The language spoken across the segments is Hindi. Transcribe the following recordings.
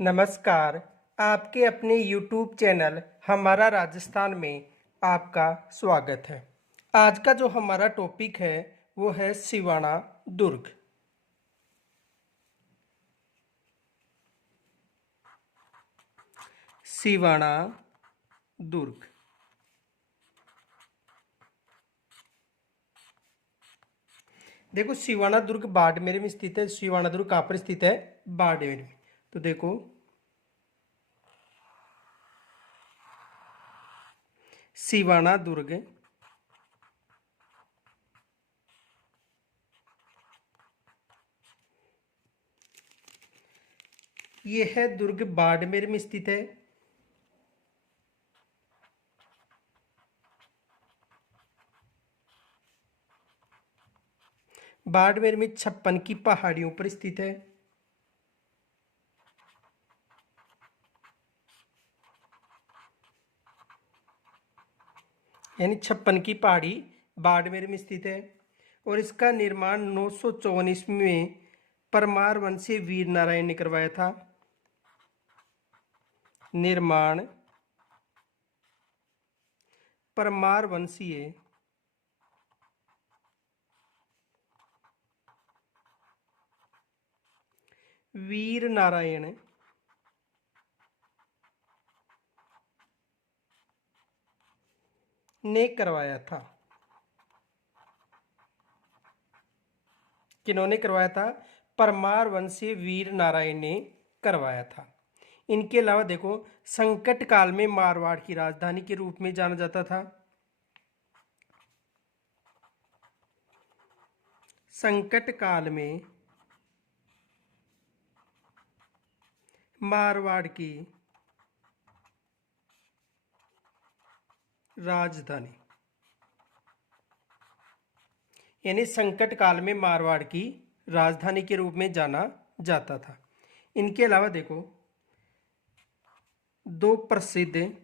नमस्कार। आपके अपने YouTube चैनल हमारा राजस्थान में आपका स्वागत है। आज का जो हमारा टॉपिक है वो है सिवाना दुर्ग। सिवाना दुर्ग। देखो, सिवाना दुर्ग बाड़मेर में स्थित है। सिवाना दुर्ग कहाँ पर स्थित है? बाड़मेर में। तो देखो, सिवाना दुर्ग यह है दुर्ग बाड़मेर में स्थित है। बाड़मेर में 56 की पहाड़ियों पर स्थित है। यानी 56 की पहाड़ी बाड़मेर में स्थित है। और इसका निर्माण 954 ईस्वी में परमार वंशी वीर नारायण ने करवाया था। निर्माण परमार वंशीय वीर नारायण ने करवाया था। किन्होंने करवाया था? परमार वंशीय वीर नारायण ने करवाया था। इनके अलावा देखो, संकट काल में मारवाड़ की राजधानी के रूप में जाना जाता था। संकट काल में मारवाड़ की राजधानी, यानी संकट काल में मारवाड़ की राजधानी के रूप में जाना जाता था। इनके अलावा देखो, दो प्रसिद्ध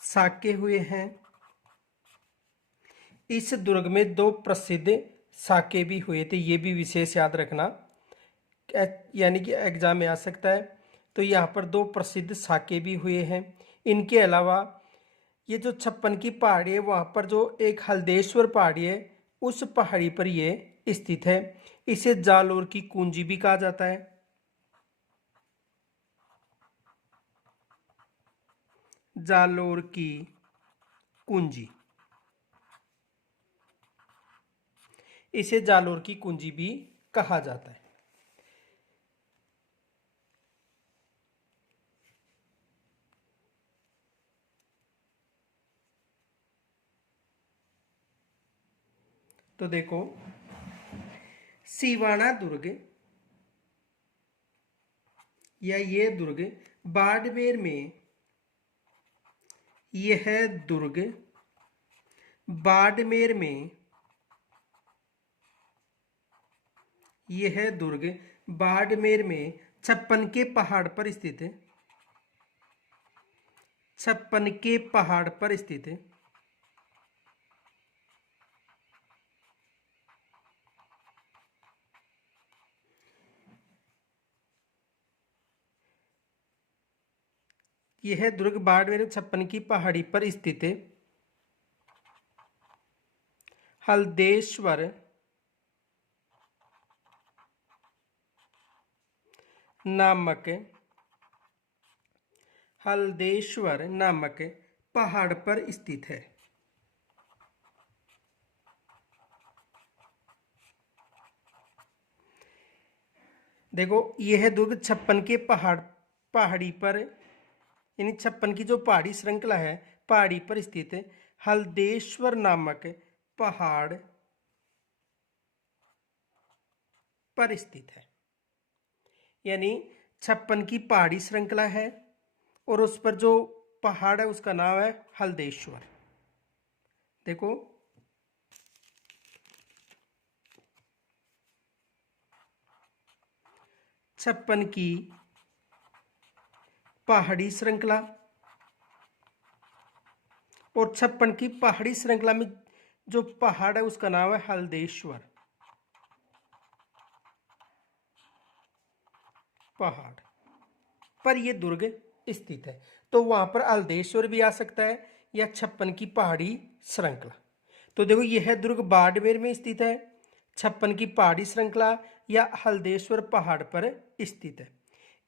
साके हुए हैं। इस दुर्ग में दो प्रसिद्ध साके भी हुए थे। ये भी विशेष याद रखना, यानी कि एग्जाम में आ सकता है। तो यहाँ पर दो प्रसिद्ध साके भी हुए हैं। इनके अलावा ये जो 56 की पहाड़ी है, वहाँ पर जो एक हल्देश्वर पहाड़ी है, उस पहाड़ी पर ये स्थित है। इसे जालोर की कुंजी भी कहा जाता है। जालोर की कुंजी, इसे जालोर की कुंजी भी कहा जाता है। तो देखो, सिवाना दुर्ग या ये दुर्ग बाड़मेर में, यह दुर्ग बाड़मेर में, यह दुर्ग बाड़मेर में 56 के पहाड़ पर स्थित है। 56 के पहाड़ पर स्थित है। यह दुर्ग बाड़मेर में 56 की पहाड़ी पर स्थित है। हल्देश्वर नामक पहाड़ पर स्थित है। देखो, यह दुर्ग 56 के पहाड़ी पर, यानी 56 की जो पहाड़ी श्रृंखला है, पहाड़ी पर स्थित है। हल्देश्वर नामक पहाड़ पर स्थित है। यानी 56 की पहाड़ी श्रृंखला है और उस पर जो पहाड़ है उसका नाम है हल्देश्वर। देखो, छप्पन की पहाड़ी श्रृंखला, और 56 की पहाड़ी श्रृंखला में जो पहाड़ है उसका नाम है हल्देश्वर। पहाड़ पर यह दुर्ग स्थित है। तो वहां पर हल्देश्वर भी आ सकता है या छप्पन की पहाड़ी श्रृंखला। तो देखो यह दुर्ग बाड़मेर में स्थित है, छप्पन की पहाड़ी श्रृंखला या हल्देश्वर पहाड़ पर स्थित है।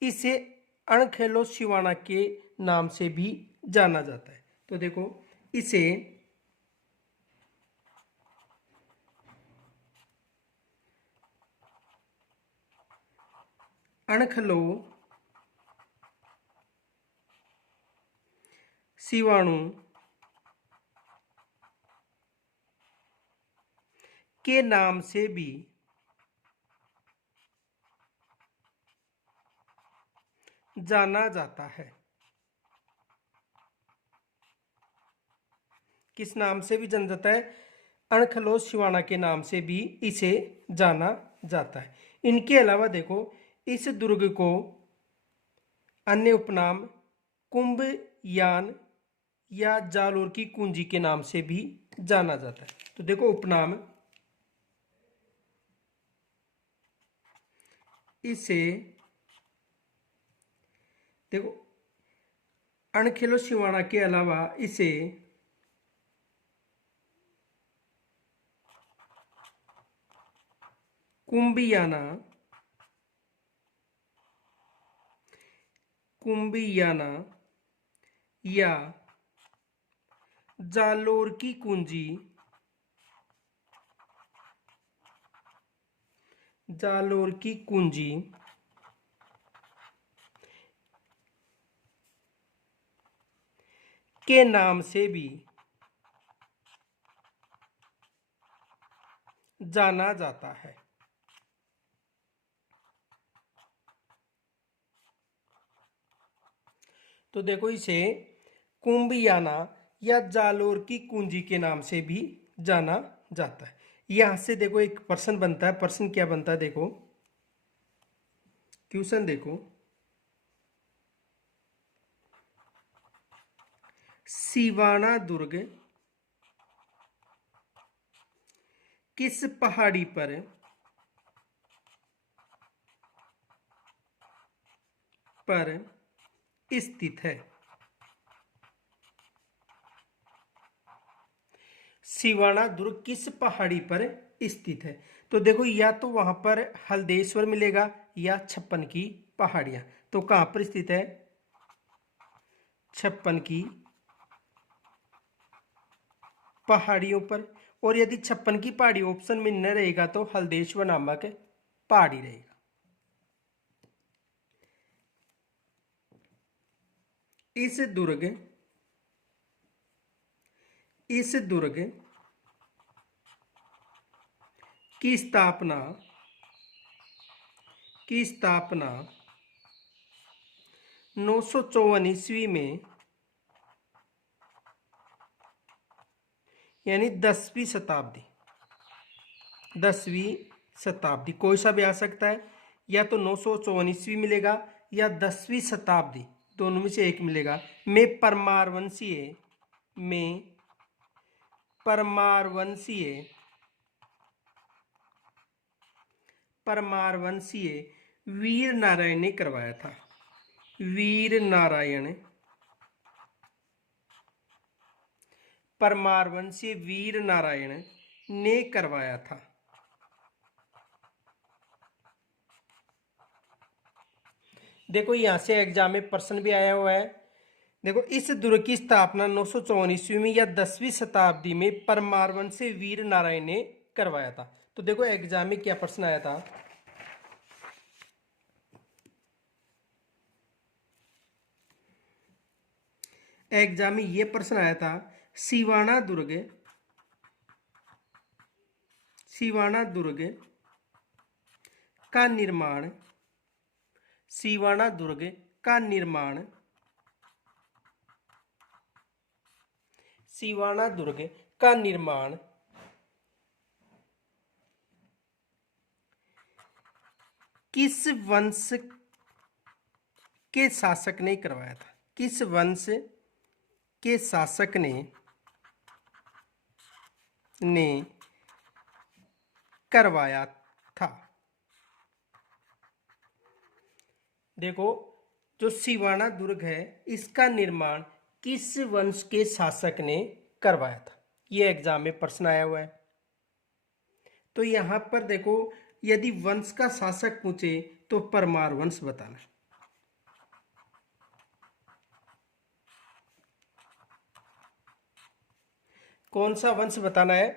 इसे अणखेलो सिवाना के नाम से भी जाना जाता है। तो देखो इसे अणखलो सिवाणु के नाम से भी जाना जाता है। किस नाम से भी जाना जाता है? अणखलो सिवाना के नाम से भी इसे जाना जाता है। इनके अलावा देखो इस दुर्ग को अन्य उपनाम कुंभयान या जालोर की कुंजी के नाम से भी जाना जाता है। तो देखो उपनाम इसे देखो अणखेलो सिवाना के अलावा इसे कुंभियाना या जालोर की कुंजी के नाम से भी जाना जाता है। तो देखो इसे कुंभियाना या जालोर की कुंजी के नाम से भी जाना जाता है। यहां से देखो एक प्रश्न बनता है। प्रश्न क्या बनता है देखो, क्वेश्चन देखो, सिवाना दुर्ग किस पहाड़ी पर स्थित है? सिवाना दुर्ग किस पहाड़ी पर स्थित है? तो देखो या तो वहां पर हल्देश्वर मिलेगा या छप्पन की पहाड़ियां। तो कहां पर स्थित है? छप्पन की पहाड़ियों पर। और यदि छप्पन की पहाड़ी ऑप्शन में न रहेगा तो हल्देश्वर नामक पहाड़ी रहेगा। इस दुर्ग की स्थापना 954 ईस्वी में यानी 10वीं शताब्दी, कोई सा भी आ सकता है, या तो 954 ईस्वी मिलेगा या 10वीं शताब्दी, दोनों में से एक मिलेगा। में परमारवंशीय वीर नारायण ने करवाया था। परमारवंशीय वीर नारायण ने करवाया था। देखो यहां से एग्जाम में प्रश्न भी आया हुआ है। देखो इस दुर्ग की स्थापना 954 ईस्वी में या 10वीं शताब्दी में परमारवंशीय वीर नारायण ने करवाया था। तो देखो एग्जाम में क्या प्रश्न आया था। एग्जाम में यह प्रश्न आया था, सिवाना दुर्ग का निर्माण किस वंश के शासक ने करवाया था? किस वंश के शासक ने करवाया था? देखो, जो सिवाना दुर्ग है इसका निर्माण किस वंश के शासक ने करवाया था, ये एग्जाम में प्रश्न आया हुआ है। तो यहां पर देखो, यदि वंश का शासक पूछे तो परमार वंश बताना। कौन सा वंश बताना है?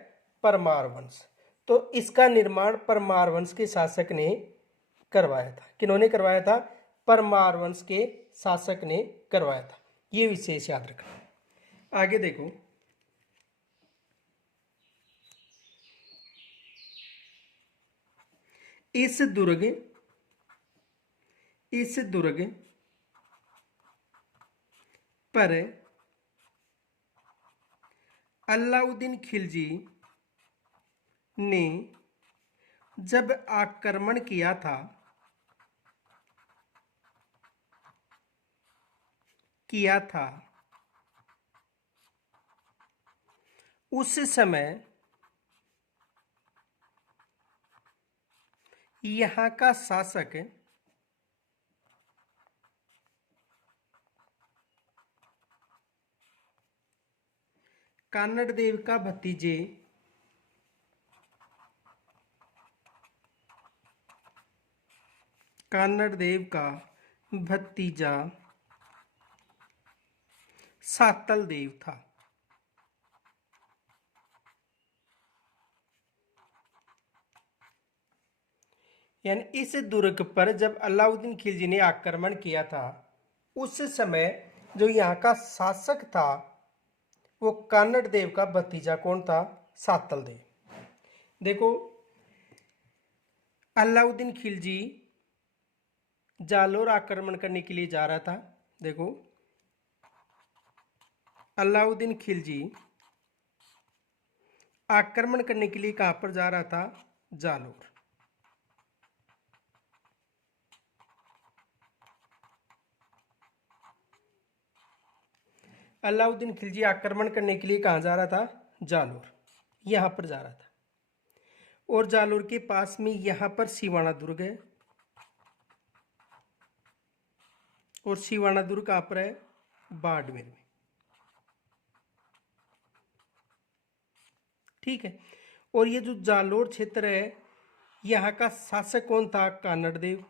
परमार वंश। तो इसका निर्माण परमार वंश के शासक ने करवाया था। किन्होंने करवाया था? परमार वंश के शासक ने करवाया था। ये विशेष याद रखना। आगे देखो, इस दुर्ग पर अलाउद्दीन खिलजी ने जब आक्रमण किया था उस समय यहाँ का शासक कानड़ देव का भतीजे कानड़ देव का भतीजा सातल देव था। यानी इस दुर्ग पर जब अलाउद्दीन खिलजी ने आक्रमण किया था उस समय जो यहाँ का शासक था वो कानड़ देव का भतीजा कौन था? सातल देव। देखो, अलाउद्दीन खिलजी जालोर आक्रमण करने के लिए जा रहा था। देखो, अलाउद्दीन खिलजी आक्रमण करने के लिए कहां पर जा रहा था? जालोर। अलाउद्दीन खिलजी आक्रमण करने के लिए कहां जा रहा था? जालोर। यहां पर जा रहा था। और जालोर के पास में यहां पर सिवाना दुर्ग है। और सिवाना दुर्ग कहां पर है? बाड़मेर में। ठीक है। और ये जो जालोर क्षेत्र है यहाँ का शासक कौन था? कानड़ देव।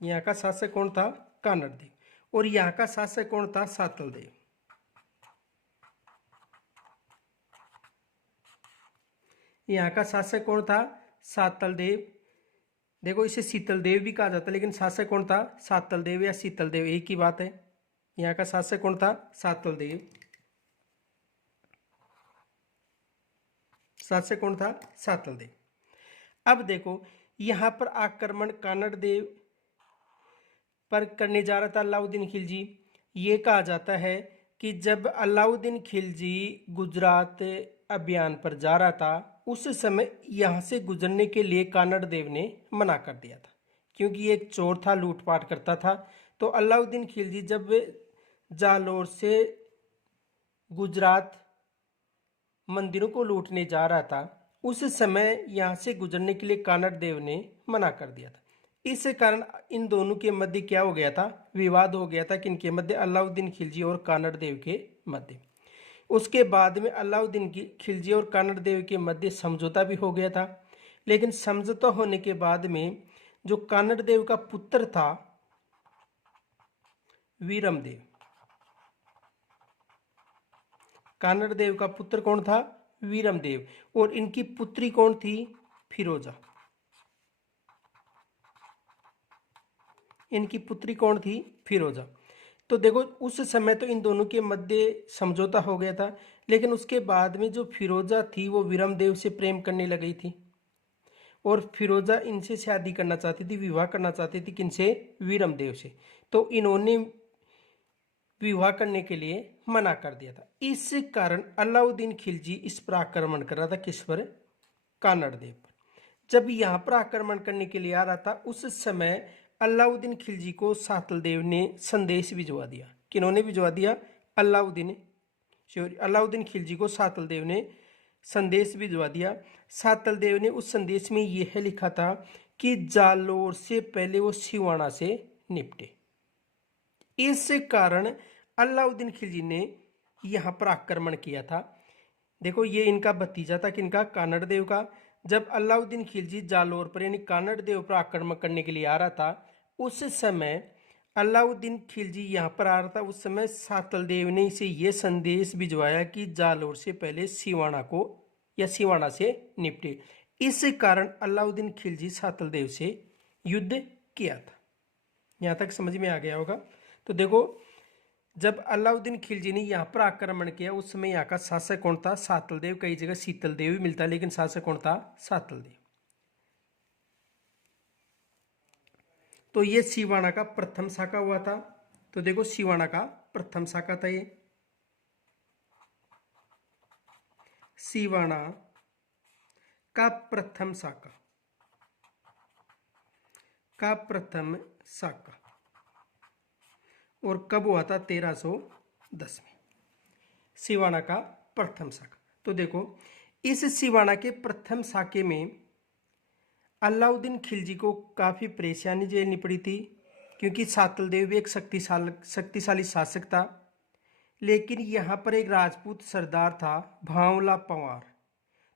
यहाँ का शासक कौन था? कानड़ देव। और यहाँ का शासक कौन था? सातल देव। यहाँ का शासक कौन था? सातल देव। देखो, इसे शीतल देव भी कहा जाता है, लेकिन शासक कौन था? सातल देव या शीतल देव, एक ही बात है। यहाँ का शासक कौन था? सातल देव। शासक कौन था? सातल देव। अब देखो, यहां पर आक्रमण कानड़ देव पर करने जा रहा था अलाउद्दीन खिलजी। ये कहा जाता है कि जब अलाउद्दीन खिलजी गुजरात अभियान पर जा रहा था उस समय यहां से गुजरने के लिए कानड़ देव ने मना कर दिया था, क्योंकि ये एक चोर था, लूटपाट करता था। तो अलाउद्दीन खिलजी जब जालोर से गुजरात मंदिरों को लूटने जा रहा था उस समय यहां से गुजरने के लिए कानड़ देव ने मना कर दिया था। इस कारण इन दोनों के मध्य क्या हो गया था? विवाद हो गया था। किनके मध्य? अलाउद्दीन खिलजी और कानड़ देव के मध्य। उसके बाद में अलाउद्दीन खिलजी और कानड़ देव के मध्य समझौता भी हो गया था। लेकिन समझौता होने के बाद में जो कानड़ देव का पुत्र था वीरमदेव, कानड़ देव का पुत्र कौन था? वीरमदेव। और इनकी पुत्री कौन थी? फिरोजा। इनकी पुत्री कौन थी? फिरोजा। तो देखो, उस समय तो इन दोनों के मध्य समझौता हो गया था, लेकिन उसके बाद में जो फिरोजा थी वो वीरमदेव से प्रेम करने लगी थी और फिरोजा इनसे शादी करना चाहती थी, विवाह करना चाहती थी। किनसे? वीरमदेव से। तो इन्होंने विवाह करने के लिए मना कर दिया था। इस कारण अलाउद्दीन खिलजी इस पर आक्रमण कर रहा था। किस पर? कानड़ देव पर। जब यहाँ पर आक्रमण करने के लिए आ रहा था उस समय अलाउद्दीन खिलजी को सातल देव ने संदेश भिजवा दिया। किन्होंने भिजवा दिया? अलाउद्दीन खिलजी को सातल देव ने संदेश भिजवा दिया। सातल देव ने उस संदेश में यह लिखा था कि जालोर से पहले वो सिवाना से निपटे। इस कारण अलाउद्दीन खिलजी ने यहाँ पर आक्रमण किया था। देखो ये इनका भतीजा था, किनका, कानड़ देव का। जब अलाउद्दीन खिलजी जालोर पर यानी कानड़ देव पर आक्रमण करने के लिए आ रहा था, उस समय अलाउद्दीन खिलजी यहाँ पर आ रहा था, उस समय सातल देव ने इसे ये संदेश भिजवाया कि जालोर से पहले सिवाना को या सिवाना से निपटे। इस कारण अलाउद्दीन खिलजी सातल देव से युद्ध किया था। यहाँ तक समझ में आ गया होगा। तो देखो जब अलाउद्दीन खिलजी ने यहाँ पर आक्रमण किया, उस समय यहाँ का शासक कौन था, सातल देव। कई जगह शीतल देव भी मिलता है, लेकिन शासक कौन था, सातल देव। तो ये सिवाना का प्रथम शाखा हुआ था। तो देखो सिवाना का प्रथम शाखा था ये, सिवाना का प्रथम शाखा, का प्रथम शाखा। और कब हुआ था, 1310 में, सिवाना का प्रथम शाखा। तो देखो इस सिवाना के प्रथम शाखे में अलाउद्दीन खिलजी को काफ़ी परेशानी झेलनी पड़ी थी, क्योंकि सातल देव भी एक शक्तिशाली शासक था। लेकिन यहाँ पर एक राजपूत सरदार था, भांवला पंवार।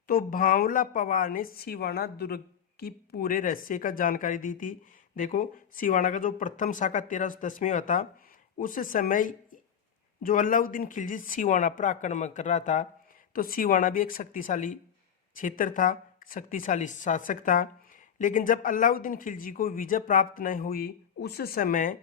तो भांवला पंवार ने सिवाना दुर्ग की पूरे रहस्य का जानकारी दी थी। देखो सिवाना का जो प्रथम शाखा 1310 में हुआ था, उस समय जो अलाउद्दीन खिलजी सिवाना पर आक्रमण कर रहा था, तो सिवाना भी एक शक्तिशाली क्षेत्र था, शक्तिशाली शासक था। लेकिन जब अलाउद्दीन खिलजी को विजय प्राप्त नहीं हुई, उस समय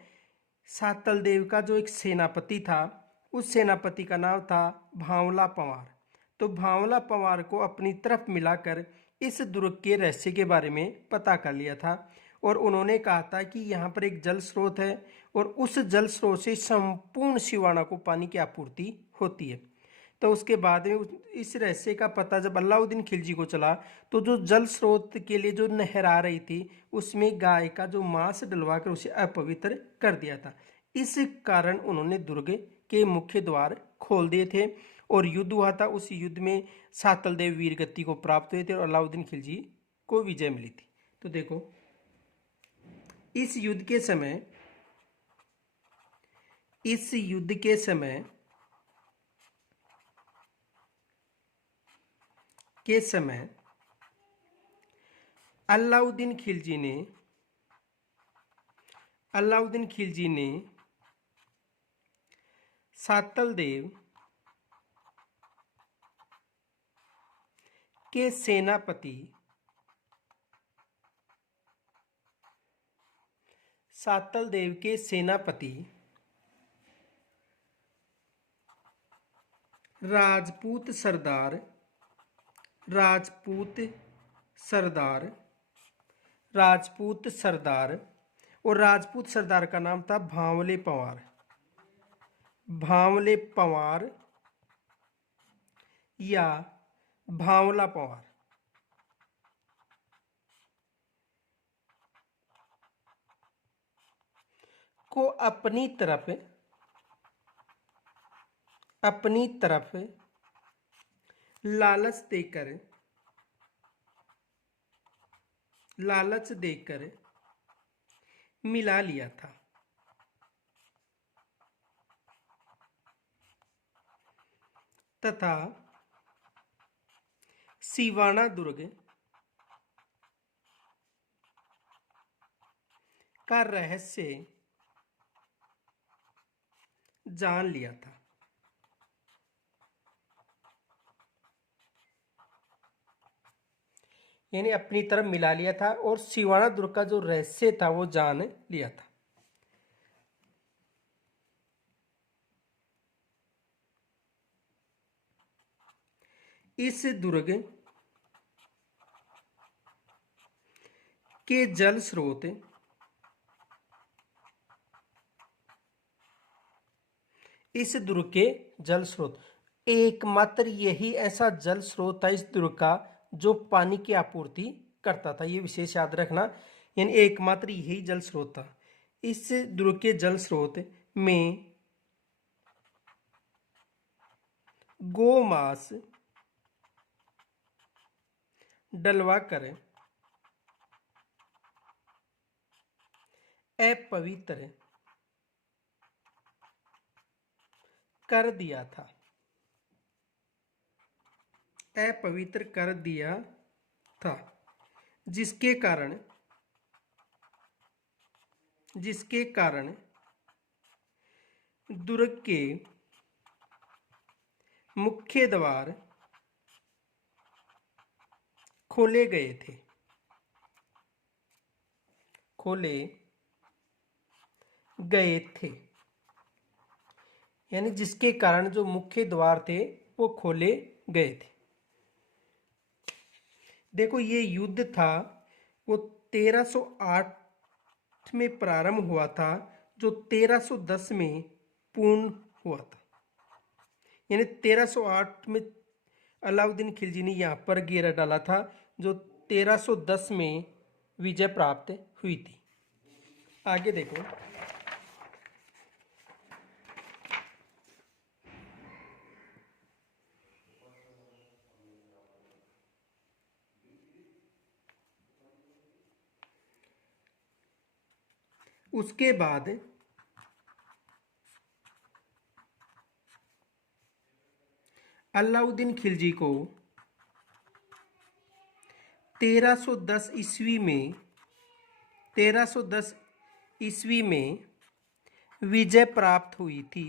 सातल देव का जो एक सेनापति था, उस सेनापति का नाम था भांवला पंवार। तो भांवला पंवार को अपनी तरफ मिलाकर इस दुर्ग के रहस्य के बारे में पता कर लिया था, और उन्होंने कहा था कि यहाँ पर एक जल स्रोत है, और उस जल स्रोत से संपूर्ण सिवाना को पानी की आपूर्ति होती है। तो उसके बाद में इस रहस्य का पता जब अलाउद्दीन खिलजी को चला, तो जो जल स्रोत के लिए जो नहर आ रही थी, उसमें गाय का जो मांस डलवा कर उसे अपवित्र कर दिया था। इस कारण उन्होंने दुर्ग के मुख्य द्वार खोल दिए थे, और युद्ध हुआ था। उस युद्ध में सातल देव वीरगति को प्राप्त हुए थे, और अलाउद्दीन खिलजी को विजय मिली थी। तो देखो इस युद्ध के समय, इस युद्ध के समय अलाउद्दीन खिलजी ने सातल देव के सेनापति राजपूत सरदार और राजपूत सरदार का नाम था भांवले पंवार या भांवला पंवार को अपनी तरफ लालच देकर मिला लिया था, तथा सिवाना दुर्ग का रहस्य जान लिया था। यानी अपनी तरफ मिला लिया था, और सिवाना दुर्ग का जो रहस्य था वो जान लिया था। इस दुर्ग के जल स्रोत एकमात्र यही ऐसा जल स्रोत था इस दुर्ग का जो पानी की आपूर्ति करता था। ये विशेष याद रखना, यानी एकमात्र यही जल स्रोत था। इस दुर्ग के जल स्रोत में गोमांस डलवा कर अपवित्र कर दिया था, अपवित्र कर दिया था, जिसके कारण दुर्ग के मुख्य द्वार खोले गए थे, यानी जिसके कारण जो मुख्य द्वार थे वो खोले गए थे। देखो ये युद्ध था वो 1308 में प्रारंभ हुआ था, जो 1310 में पूर्ण हुआ था। यानी 1308 में अलाउद्दीन खिलजी ने यहाँ पर घेरा डाला था, जो 1310 में विजय प्राप्त हुई थी। आगे देखो, उसके बाद अलाउद्दीन खिलजी को 1310 ईस्वी में विजय प्राप्त हुई थी।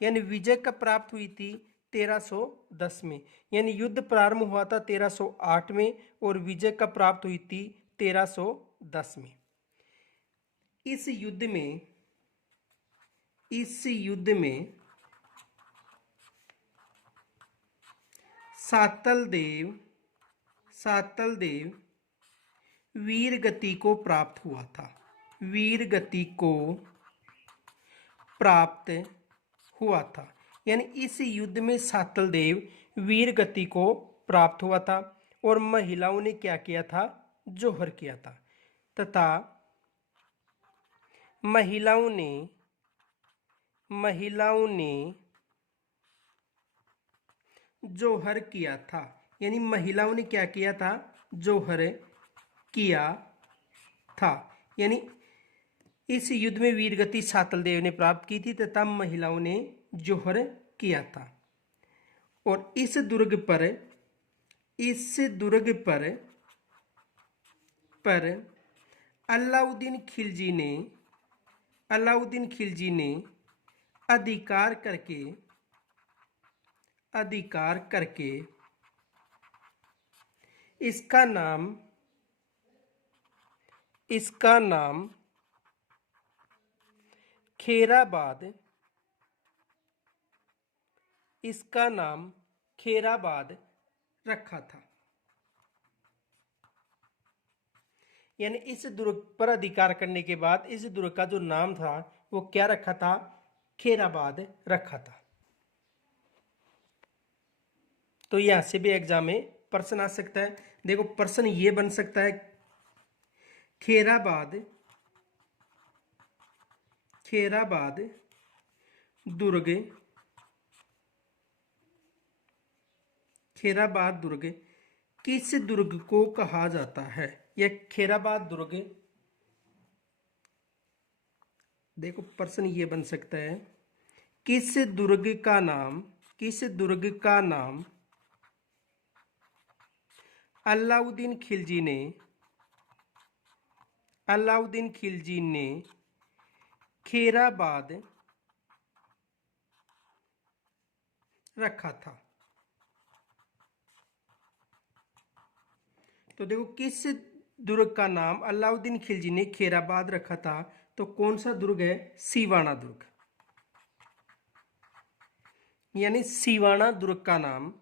यानी विजय कब प्राप्त हुई थी? 1310 में। यानी युद्ध प्रारंभ हुआ था 1308 में और विजय कब प्राप्त हुई थी? 1310 में। इस युद्ध में सातल देव वीर गति को प्राप्त हुआ था, यानी इस युद्ध में सातल देव वीर गति को प्राप्त हुआ था और महिलाओं ने क्या किया था? जोहर किया था, तथा महिलाओं ने जोहर किया था। यानी महिलाओं ने क्या किया था? जोहर किया था। यानी इस युद्ध में वीरगति सातल देव ने प्राप्त की थी तथा महिलाओं ने जोहर किया था। और इस दुर्ग पर अलाउद्दीन खिलजी ने अधिकार करके इसका नाम खेराबाद रखा था। यानी इस दुर्ग पर अधिकार करने के बाद इस दुर्ग का जो नाम था वो क्या रखा था? खेराबाद रखा था। तो यहां से भी एग्जाम में प्रश्न आ सकता है। देखो प्रश्न ये बन सकता है, खेराबाद दुर्ग किस दुर्ग को कहा जाता है? यह खेराबाद दुर्ग, देखो प्रश्न ये बन सकता है, किस दुर्ग का नाम अलाउद्दीन खिलजी ने खेराबाद रखा था? तो देखो किस दुर्ग का नाम अलाउद्दीन खिलजी ने खेराबाद रखा था, तो कौन सा दुर्ग है? सिवाना दुर्ग। यानी सिवाना दुर्ग का नाम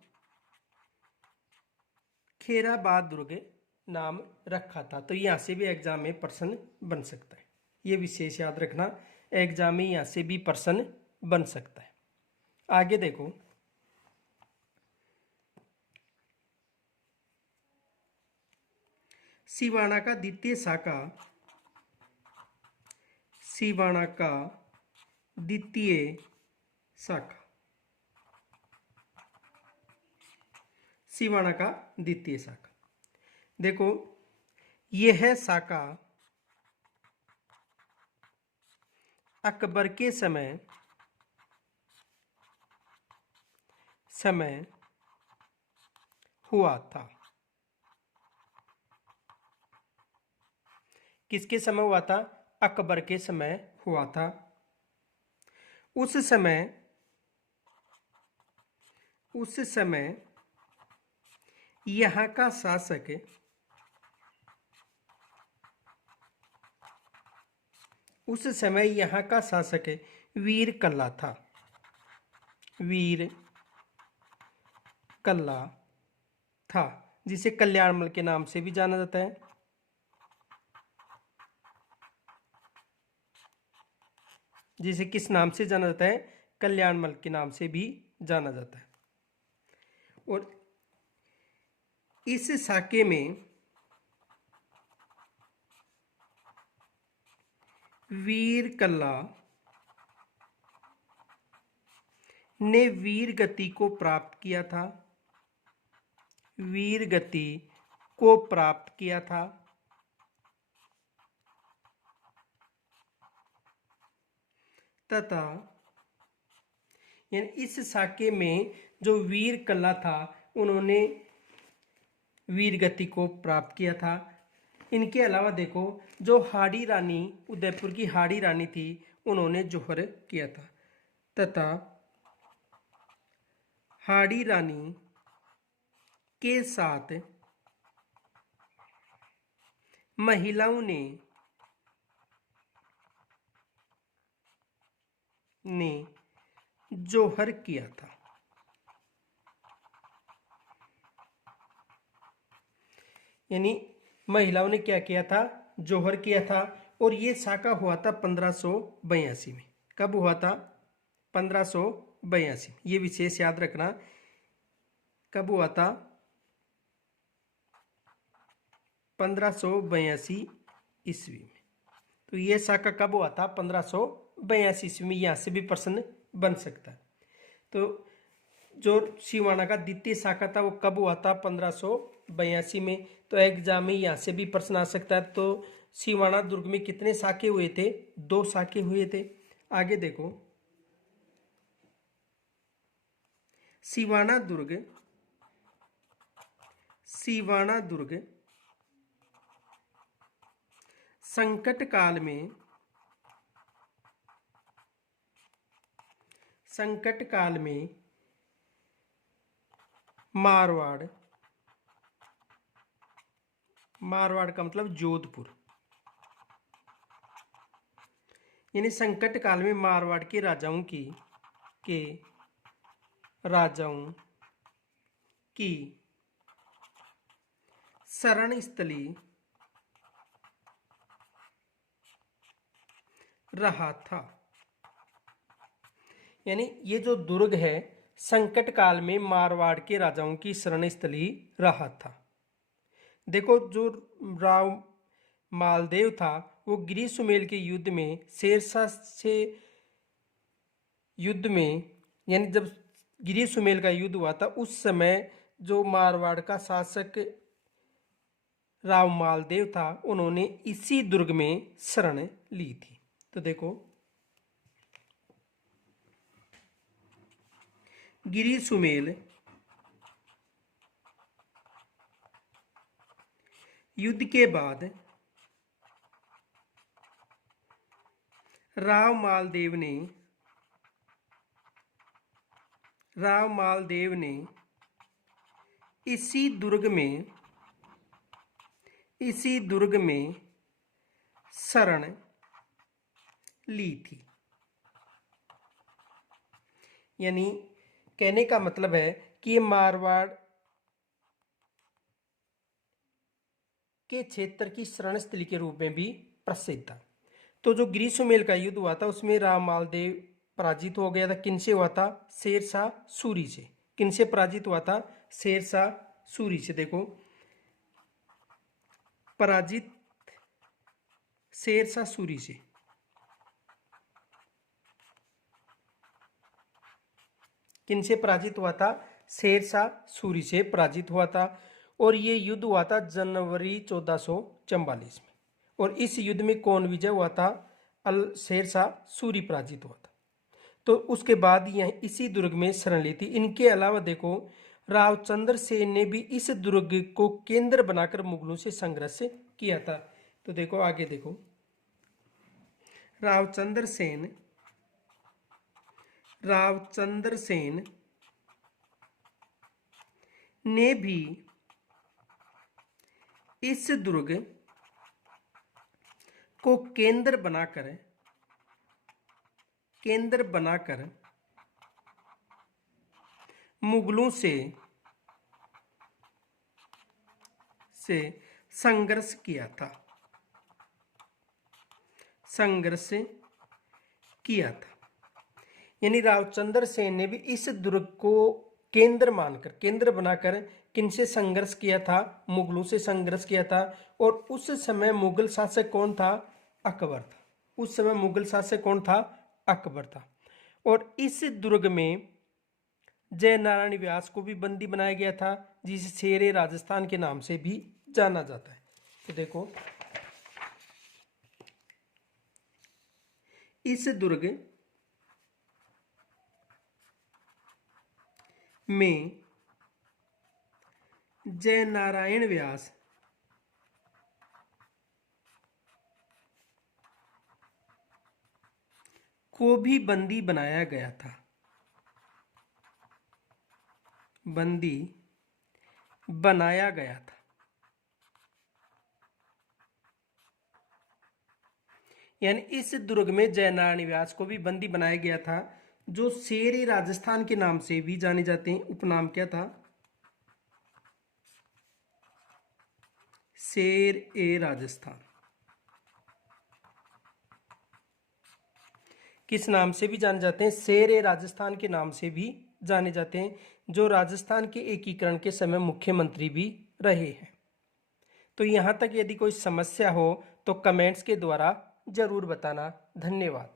खेराबाद दुर्ग नाम रखा था। तो यहां से भी एग्जाम में प्रश्न बन सकता है, ये विशेष याद रखना, एग्जाम में यहां से भी प्रश्न बन सकता है। आगे देखो, सिवाना का द्वितीय शाखा देखो यह साका अकबर के समय हुआ था। किसके समय हुआ था? अकबर के समय हुआ था। उस समय यहाँ का शासक वीर कल्ला था। वीर कल्ला था, जिसे कल्याणमल के नाम से भी जाना जाता है। जिसे किस नाम से जाना जाता है? कल्याणमल के नाम से भी जाना जाता है। और इस साके में वीर कल्ला ने वीर गति को प्राप्त किया था। वीर गति को प्राप्त किया था तथा यानी इस साके में जो वीर कल्ला था उन्होंने वीर गति को प्राप्त किया था। इनके अलावा देखो, जो हाड़ी रानी, उदयपुर की हाड़ी रानी थी, उन्होंने जौहर किया था तथा हाड़ी रानी के साथ महिलाओं ने जौहर किया था। यानी महिलाओं ने क्या किया था? जौहर किया था। और ये साका हुआ था 1582 में। कब हुआ था? 1582 में। ये विशेष याद रखना, कब हुआ था? 1582 ईस्वी में। तो ये साका कब हुआ था? 1582 ईस्वी में। यहाँ से भी प्रश्न बन सकता है। तो जो सिवाना का द्वितीय शाखा था वो कब हुआ था? 1582 में। तो एग्जाम में यहाँ से भी प्रश्न आ सकता है। तो सिवाना दुर्ग में कितने शाखे हुए थे? 2 शाखे हुए थे। आगे देखो, सिवाना दुर्ग संकट काल में मारवाड़ का मतलब जोधपुर, यानी संकट काल में मारवाड़ के राजाओं की शरण स्थली रहा था। यानी ये जो दुर्ग है संकट काल में मारवाड़ के राजाओं की शरण स्थली रहा था। देखो, जो राव मालदेव था वो गिरी सुमेल के युद्ध में शेरशाह से यानी जब गिरी सुमेल का युद्ध हुआ था उस समय जो मारवाड़ का शासक राव मालदेव था उन्होंने इसी दुर्ग में शरण ली थी। तो देखो, गिरी सुमेल युद्ध के बाद राव मालदेव ने इसी दुर्ग में शरण ली थी। यानी कहने का मतलब है कि ये मारवाड़ के क्षेत्र की शरण स्थली के रूप में भी प्रसिद्ध था। तो जो गिरी सुमेल का युद्ध हुआ था उसमें राव मालदेव पराजित हो गया था। किनसे हुआ था? शेरशाह सूरी से। किनसे पराजित हुआ था? शेरशाह सूरी से। देखो, पराजित शेरशाह सूरी से। किनसे पराजित हुआ था? शेरशाह सूरी से पराजित हुआ था। और ये युद्ध हुआ था जनवरी 1444 में। और इस युद्ध में कौन विजय हुआ था? शेर शाह सूरी पराजित हुआ था। तो उसके बाद यह इसी दुर्ग में शरण ली थी। इनके अलावा देखो रावचंद्र सेन ने भी इस दुर्ग को केंद्र बनाकर मुगलों से संघर्ष किया था। तो देखो आगे देखो, रावचंद्र सेन ने भी इस दुर्ग को केंद्र बनाकर मुगलों से संघर्ष किया था। यानी रावचंद्र सेन ने भी इस दुर्ग को केंद्र बनाकर किनसे संघर्ष किया था? मुगलों से संघर्ष किया था। और उस समय मुगल शासक कौन था? अकबर था। और इस दुर्ग में जय नारायण व्यास को भी बंदी बनाया गया था, जिसे शेरे राजस्थान के नाम से भी जाना जाता है। तो देखो इस दुर्ग में जय नारायण व्यास को भी बंदी बनाया गया था। यानी इस दुर्ग में जय नारायण व्यास को भी बंदी बनाया गया था, जो शेर राजस्थान के नाम से भी जाने जाते हैं। उपनाम क्या था? शेर ए राजस्थान। किस नाम से भी जाने जाते हैं? शेर ए राजस्थान के नाम से भी जाने जाते हैं, जो राजस्थान के एकीकरण के समय मुख्यमंत्री भी रहे हैं। तो यहाँ तक यदि कोई समस्या हो तो कमेंट्स के द्वारा जरूर बताना। धन्यवाद।